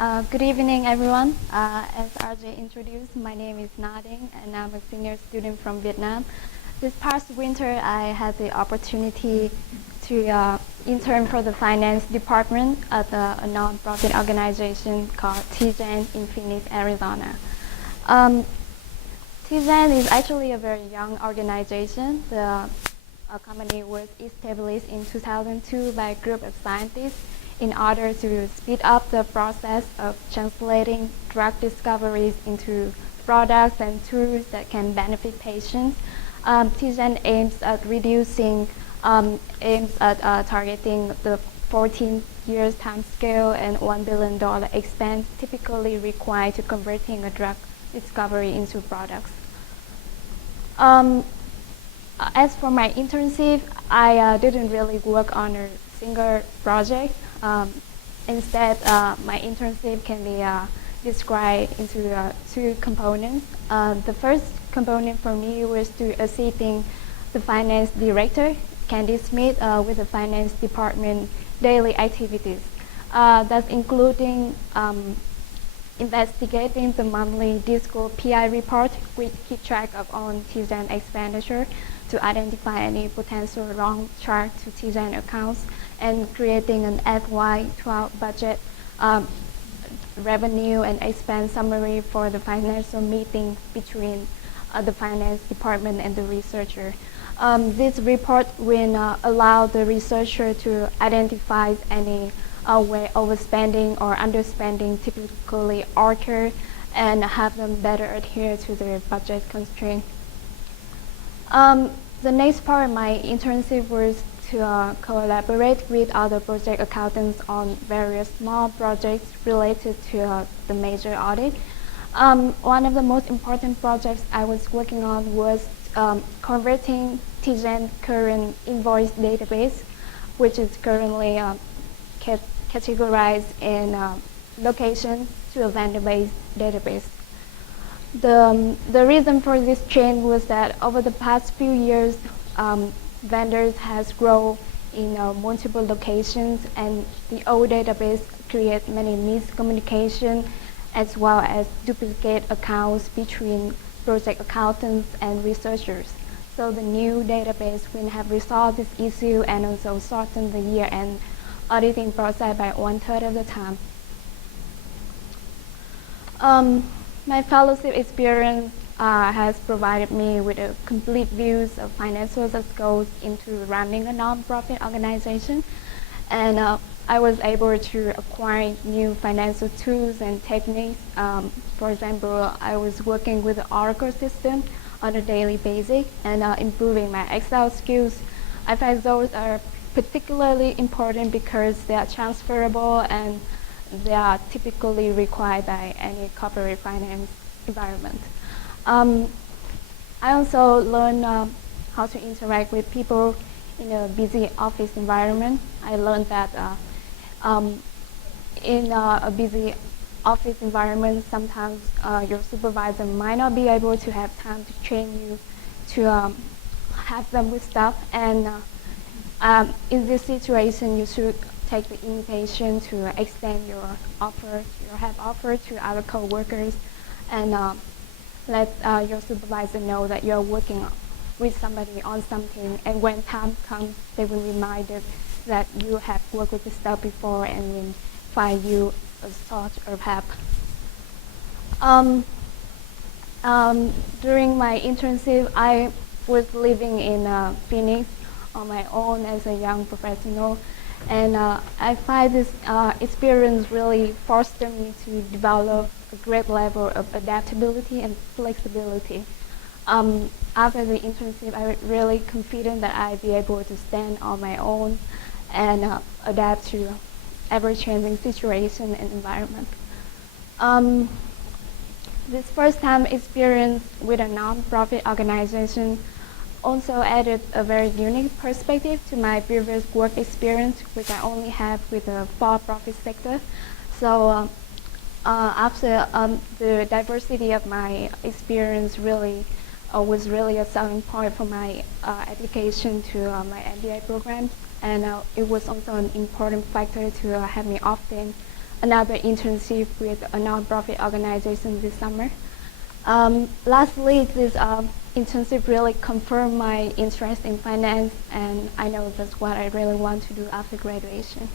Good evening, everyone. As RJ introduced, my name is Nading, and I'm a senior student from Vietnam. This past winter, I had the opportunity to intern for the finance department at a nonprofit organization called TGen in Phoenix, Arizona. TGen is actually a very young organization. The company was established in 2002 by a group of scientists in order to speed up the process of translating drug discoveries into products and tools that can benefit patients. TGen aims at targeting the 14 years time scale and $1 billion expense typically required to converting a drug discovery into products. As for my internship, I didn't really work on a single project. Instead, my internship can be described into two components. The first component for me was to assisting the finance director, Candy Smith, with the finance department daily activities. That's including investigating the monthly DISCO PI report, which keep track of all TGen expenditure to identify any potential wrong charge to TGen accounts, and creating an FY12 budget revenue and expense summary for the financial meeting between the finance department and the researcher. This report will allow the researcher to identify any way overspending or underspending typically occur and have them better adhere to their budget constraint. The next part of my internship was to collaborate with other project accountants on various small projects related to the major audit. One of the most important projects I was working on was converting TGen current invoice database, which is currently categorized in location to a vendor-based database. The reason for this change was that over the past few years, vendors has grown in multiple locations, and the old database create many miscommunication as well as duplicate accounts between project accountants and researchers. So the new database will have resolved this issue and also shorten the year-end auditing process by 1/3 of the time. My fellowship experience has provided me with a complete views of financial goals into running a nonprofit organization, and I was able to acquire new financial tools and techniques. For example, I was working with the Oracle system on a daily basis and improving my Excel skills. I find those are particularly important because they are transferable and they are typically required by any corporate finance environment. I also learned how to interact with people in a busy office environment. I learned that in a busy office environment, sometimes your supervisor might not be able to have time to train you to have them with stuff, and in this situation, you should take the invitation to extend your offer to other co-workers, and let your supervisor know that you're working with somebody on something, and when time comes, they will remind us that you have worked with this stuff before and will find you a sort of help. During my internship, I was living in Phoenix on my own as a young professional, and I find this experience really forced me to develop a great level of adaptability and flexibility. After the internship, I was really confident that I'd be able to stand on my own and adapt to ever-changing situation and environment. This first-time experience with a nonprofit organization also added a very unique perspective to my previous work experience, which I only have with the for-profit sector. So after the diversity of my experience was really a selling point for my application to my MBA program, and it was also an important factor to have me often another internship with a nonprofit organization this summer. Lastly, this internship really confirmed my interest in finance, and I know that's what I really want to do after graduation.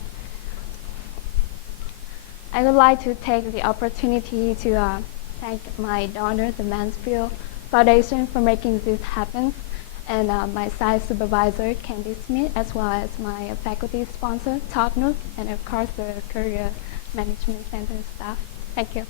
I would like to take the opportunity to thank my donor, the Mansfield Foundation, for making this happen, and my site supervisor, Candy Smith, as well as my faculty sponsor, Todd Nook, and of course the Career Management Center staff. Thank you.